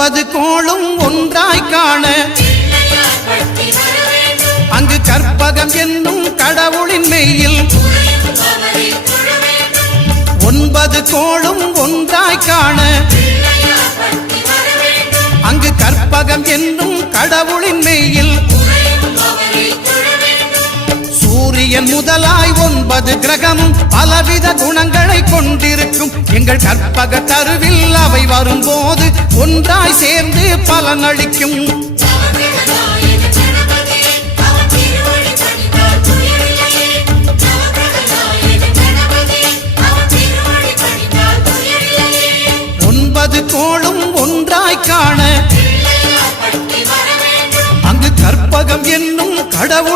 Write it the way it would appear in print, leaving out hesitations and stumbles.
9 கோளும் ஒன்றாய் காண அங்கு கற்பகம் என்னும் கடவுளின் மெய்யில் 9 கோளும் ஒன்றாய் காண அங்கு கற்பகம் என்னும் கடவுளின் மெய்யில் சூரியன் முதலாய் 9 கிரகமும் பலவித குணங்களை கொண்டிருக்கும் எங்கள் கற்பக தருவில் அவை வரும்போது ஒன்றாய் சேர்ந்து பலனளிக்கும்.